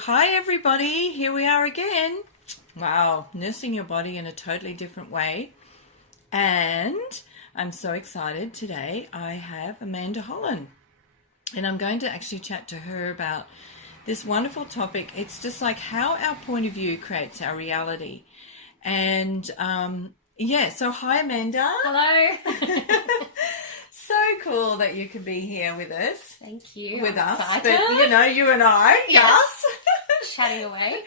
Hi everybody, here we are again. Wow, nursing your body in a totally different way. And I'm so excited today. I have Amanda Holland, and I'm going to actually chat to her about this wonderful topic. It's just like how our point of view creates our reality. And so hi Amanda. Hello. So cool that you could be here with us. Thank you. With I'm us, excited. but you and I, Yes. Chatting away.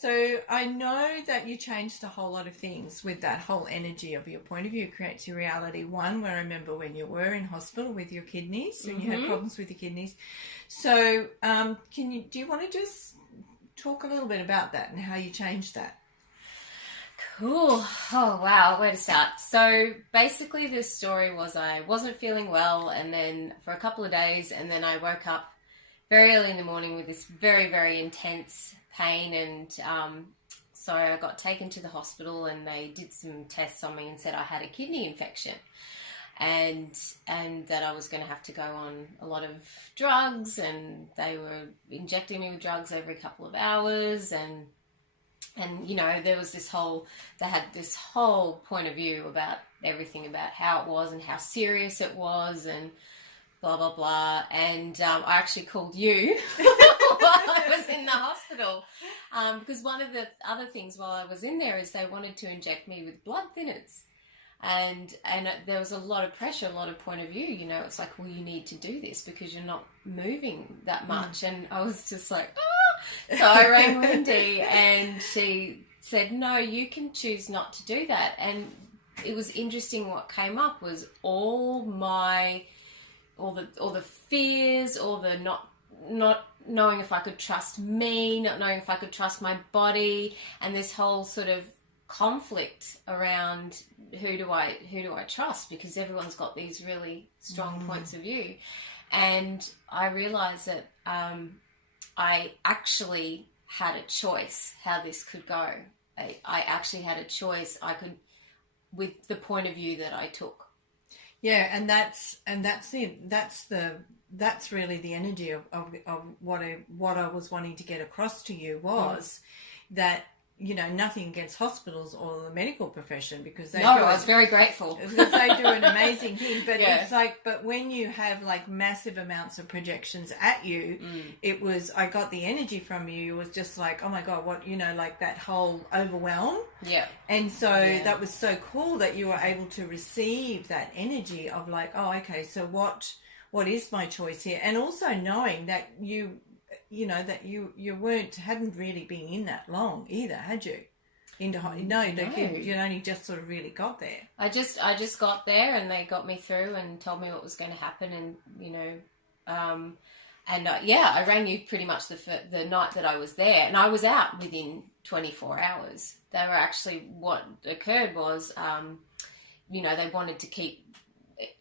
So I know that you changed a whole lot of things with that whole energy of your point of view creates your reality. One, where I remember when you were in hospital with your kidneys and you had problems with your kidneys. So do you want to just talk a little bit about that and how you changed that? Cool. Oh, wow. Where to start? So basically this story was I wasn't feeling well, and then for a couple of days, and then I woke up very early in the morning with this very, very intense pain, and so I got taken to the hospital, and they did some tests on me and said I had a kidney infection, and that I was going to have to go on a lot of drugs, and they were injecting me with drugs every couple of hours, and you know, there was they had this whole point of view about everything, about how it was and how serious it was and blah, blah, blah. And I actually called you while I was in the hospital because one of the other things while I was in there is they wanted to inject me with blood thinners. And there was a lot of pressure, a lot of point of view, you know, it's like, well, you need to do this because you're not moving that much. And I was just like, ah! So I rang Wendy and she said, no, you can choose not to do that. And it was interesting. What came up was all the fears, all the not knowing if I could trust me, not knowing if I could trust my body, and this whole sort of conflict around who do I trust, because everyone's got these really strong points of view. And I realized that I actually had a choice how this could go. I actually had a choice. I could, with the point of view that I took. Yeah, and that's really the energy of what I was wanting to get across to you was that, you know, nothing against hospitals or the medical profession, because I was very grateful because they do an amazing thing. But yeah. It's like, but when you have like massive amounts of projections at you, I got the energy from you. It was just like, oh my God, what, you know, like that whole overwhelm. Yeah. And so that was so cool that you were able to receive that energy of like, oh, okay, so what is my choice here? And also knowing that you hadn't really been in that long either, had you? You only just sort of really got there. I just got there, and they got me through and told me what was going to happen, and you know, I rang you pretty much the night that I was there, and I was out within 24 hours. They were actually, what occurred was, you know, they wanted to keep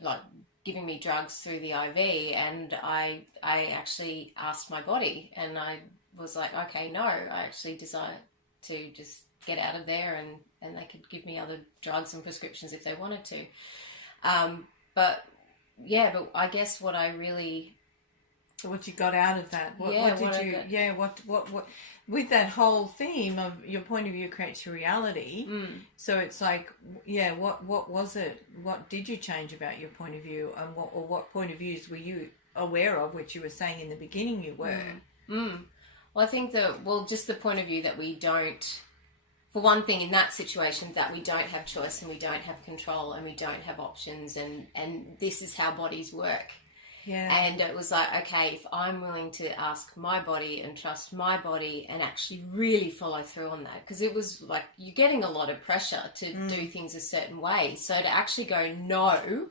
like giving me drugs through the IV, and I actually asked my body, and I was like, okay, no, I actually decided to just get out of there, and they could give me other drugs and prescriptions if they wanted to. But I guess what I really... So what you got out of that? What with that whole theme of your point of view creates your reality. So it's like, what was it? What did you change about your point of view, and what point of views were you aware of, which you were saying in the beginning you were? Well, I think just the point of view that we don't, for one thing, in that situation, that we don't have choice, and we don't have control, and we don't have options, and this is how bodies work. Yeah. And it was like, okay, if I'm willing to ask my body and trust my body and actually really follow through on that, because it was like you're getting a lot of pressure to do things a certain way. So to actually go, no,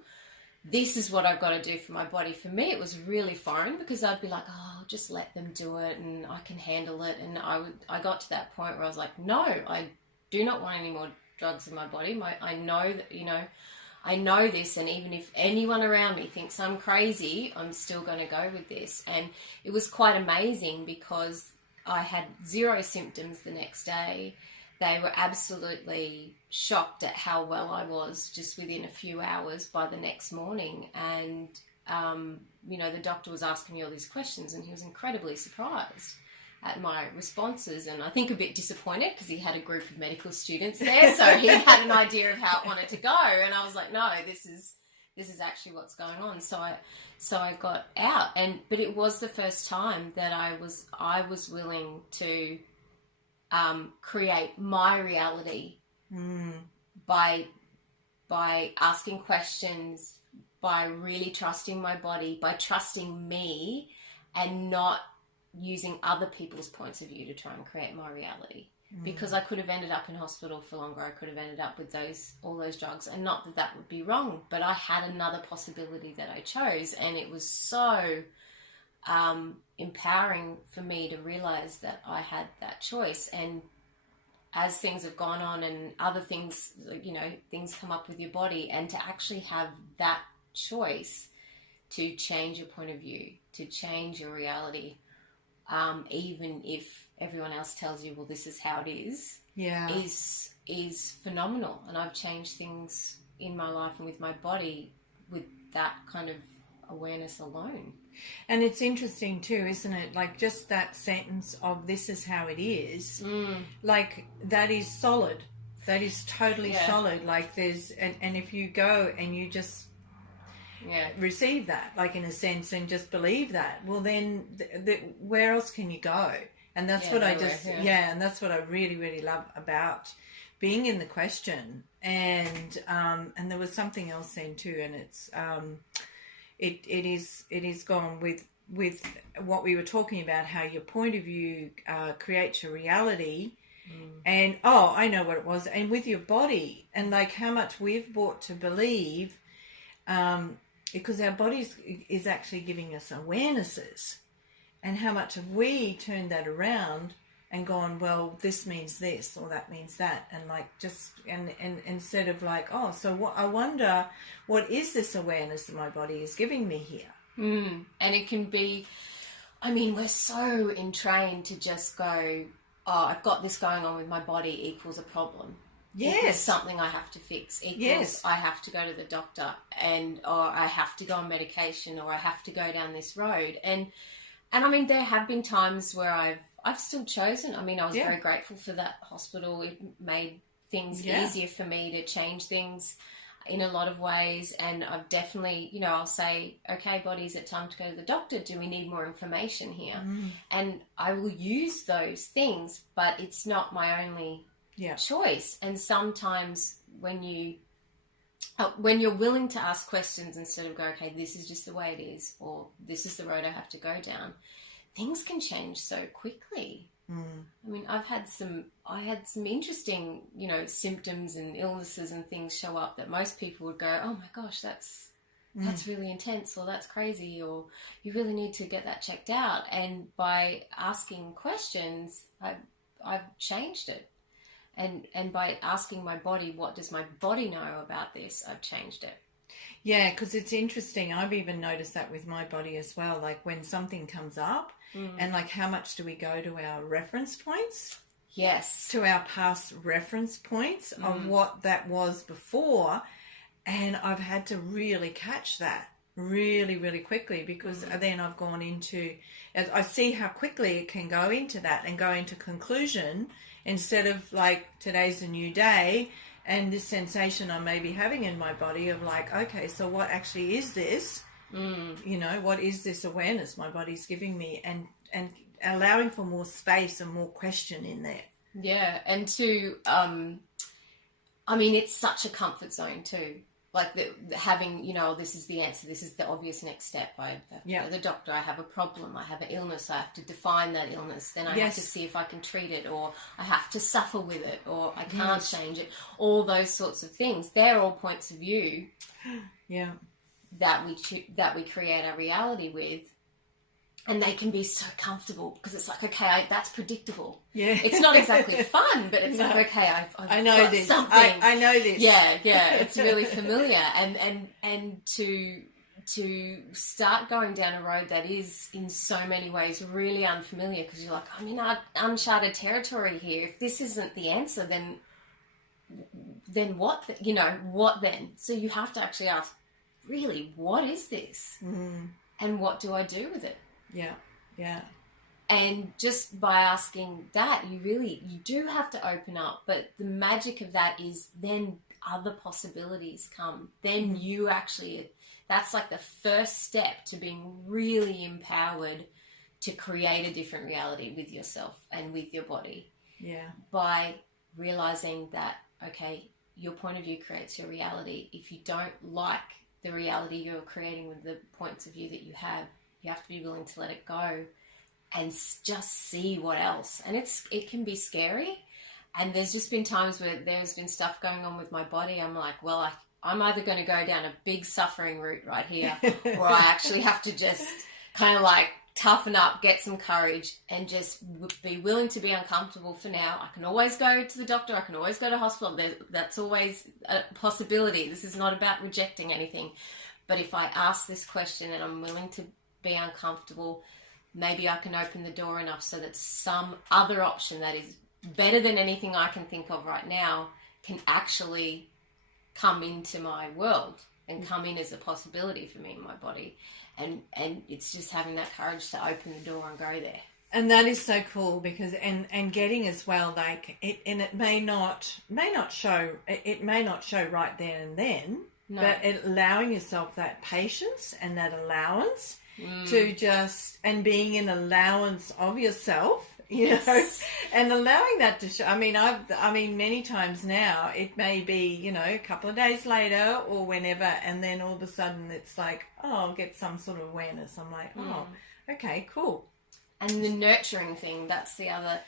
this is what I've got to do for my body. For me, it was really foreign, because I'd be like, oh, just let them do it and I can handle it. And I got to that point where I was like, no, I do not want any more drugs in my body. I know that, you know, I know this, and even if anyone around me thinks I'm crazy, I'm still going to go with this. And it was quite amazing, because I had zero symptoms the next day. They were absolutely shocked at how well I was just within a few hours by the next morning. And, you know, the doctor was asking me all these questions, and he was incredibly surprised. at my responses, and I think a bit disappointed because he had a group of medical students there, so he had an idea of how it wanted to go, and I was like, no, this is actually what's going on. So I got out, but it was the first time that I was willing to create my reality by asking questions, by really trusting my body, by trusting me, and not using other people's points of view to try and create my reality. Because I could have ended up in hospital for longer. I could have ended up with all those drugs, and not that that would be wrong, but I had another possibility that I chose, and it was so empowering for me to realize that I had that choice. And as things have gone on and other things, things come up with your body, and to actually have that choice to change your point of view, to change your reality, even if everyone else tells you, well, this is how it is, is phenomenal. And I've changed things in my life and with my body with that kind of awareness alone. And it's interesting too, isn't it? Like, just that sentence of "this is how it is," like, that is solid. That is totally solid. Like, there's, and if you go and you just receive that, like, in a sense, and just believe that, well, then where else can you go? And that's what and that's what I really, really love about being in the question. And there was something else then too, and it's it is gone with what we were talking about, how your point of view creates your reality. And I know what it was, and with your body, and like how much we've brought to believe, because our body is actually giving us awarenesses, and how much have we turned that around and gone, well, this means this or that means that, and like just and instead of like, oh, so what, I wonder, what is this awareness that my body is giving me here? And it can be, I mean, we're so entrained to just go, oh, I've got this going on with my body equals a problem. Equals something I have to fix. Equals I have to go to the doctor, or I have to go on medication, or I have to go down this road. And I mean, there have been times where I've still chosen. I mean, I was very grateful for that hospital. It made things easier for me to change things in a lot of ways. And I've definitely, I'll say, okay, body, is it time to go to the doctor? Do we need more information here? And I will use those things, but it's not my only choice. And sometimes when you're willing to ask questions instead of go, okay, this is just the way it is, or this is the road I have to go down, things can change so quickly. I mean, I had some interesting, symptoms and illnesses and things show up that most people would go, oh my gosh, that's really intense, or that's crazy, or you really need to get that checked out. And by asking questions, I've changed it. And by asking my body, what does my body know about this, I've changed it. Yeah, because it's interesting. I've even noticed that with my body as well. Like when something comes up, and like how much do we go to our reference points? Yes. To our past reference points of what that was before. And I've had to really catch that really, really quickly, because then I've gone into, I see how quickly it can go into that and go into conclusion, instead of like, today's a new day, and this sensation I may be having in my body of like, okay, so what actually is this? What is this awareness my body's giving me, and allowing for more space and more question in there. Yeah, and to, I mean, it's such a comfort zone too. Like having, this is the answer, this is the obvious next step. I have to go to the doctor, I have a problem, I have an illness, I have to define that illness, then I have to see if I can treat it, or I have to suffer with it, or I can't change it. All those sorts of things, they're all points of view that we create our reality with. And they can be so comfortable, because it's like, okay, that's predictable. Yeah. It's not exactly fun, but it's like, okay, I know got this. Something. I know this. Yeah, it's really familiar. And to start going down a road that is in so many ways really unfamiliar, because you're like, I'm in uncharted territory here. If this isn't the answer, then what? What then? So you have to actually ask, really, what is this? And what do I do with it? Yeah. And just by asking that, you do have to open up. But the magic of that is then other possibilities come. Then you actually, that's like the first step to being really empowered to create a different reality with yourself and with your body. Yeah. By realizing that, okay, your point of view creates your reality. If you don't like the reality you're creating with the points of view that you have to be willing to let it go and just see what else. And it can be scary. And there's just been times where there's been stuff going on with my body. I'm like, well, I'm either going to go down a big suffering route right here, or I actually have to just kind of like toughen up, get some courage, and just be willing to be uncomfortable for now. I can always go to the doctor. I can always go to hospital. That's always a possibility. This is not about rejecting anything. But if I ask this question and I'm willing to be uncomfortable, maybe I can open the door enough so that some other option that is better than anything I can think of right now can actually come into my world and come in as a possibility for me in my body. And it's just having that courage to open the door and go there. And that is so cool because and getting as well, like it may not show right then and then, no. But allowing yourself that patience and that allowance to just, and being an allowance of yourself, you know, and allowing that to show. I mean, many times now it may be, you know, a couple of days later or whenever, and then all of a sudden it's like, oh, I'll get some sort of awareness. I'm like, oh, okay, cool. And the nurturing thing, that's the other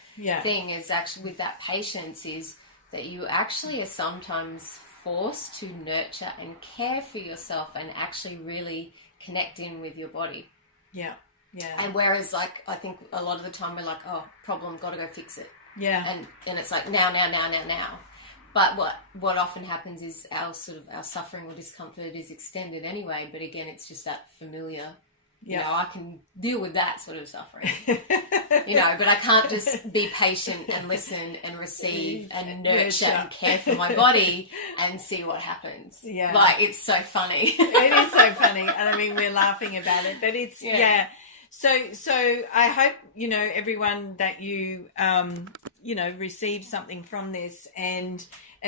thing, is actually with that patience, is that you actually are sometimes forced to nurture and care for yourself and actually really connect in with your body. Yeah. Yeah. And whereas, like, I think a lot of the time we're like, oh, problem, got to go fix it. Yeah. And it's like now. But what often happens is our suffering or discomfort is extended anyway. But again, it's just that familiar. You know, I can deal with that sort of suffering. You know, but I can't just be patient and listen and receive and nurture and care for my body and see what happens. Yeah. Like, it's so funny. It is so funny. And I mean, we're laughing about it, but it's, So I hope, you know, everyone that you, you know, receive something from this and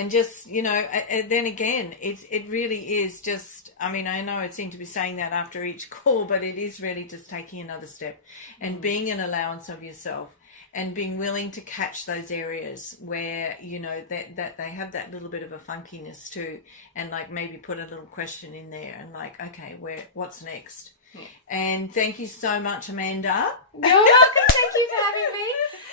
just, you know, then again, it really is just, I mean, I know I seem to be saying that after each call, but it is really just taking another step and being an allowance of yourself and being willing to catch those areas where, you know, that they have that little bit of a funkiness too, and like maybe put a little question in there and like, okay, what's next? And thank you so much, Amanda. You're welcome. Thank you for having me.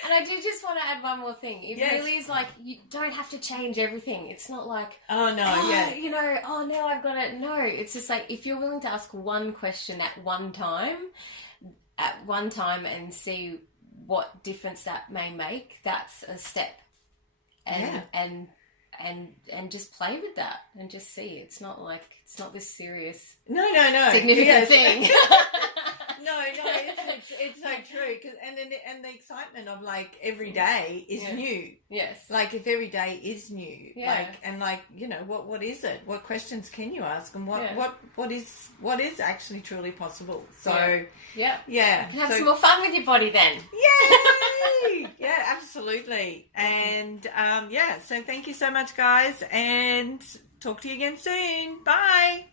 And I do just want to add one more thing. It really is like, you don't have to change everything. It's not like, you know, oh, now I've got it. No, it's just like, if you're willing to ask one question at one time and see what difference that may make, that's a step. And just play with that and just see. It's not this serious, significant thing. No, it's so true. And the excitement of like every day is new. Yes. Like if every day is new, Yeah. like you know what is it? What questions can you ask? And what is actually truly possible? So yeah. You can have so, some more fun with your body then. Yay! Yeah, absolutely. And so thank you so much, guys, and talk to you again soon. Bye.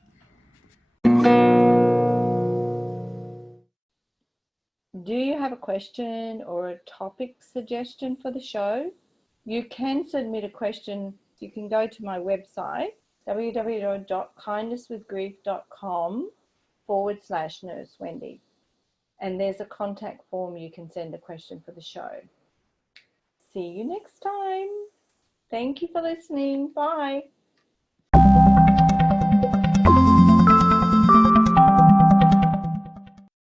Do you have a question or a topic suggestion for the show? You can submit a question. You can go to my website, www.kindnesswithgrief.com/Nurse Wendy. And there's a contact form you can send a question for the show. See you next time. Thank you for listening. Bye.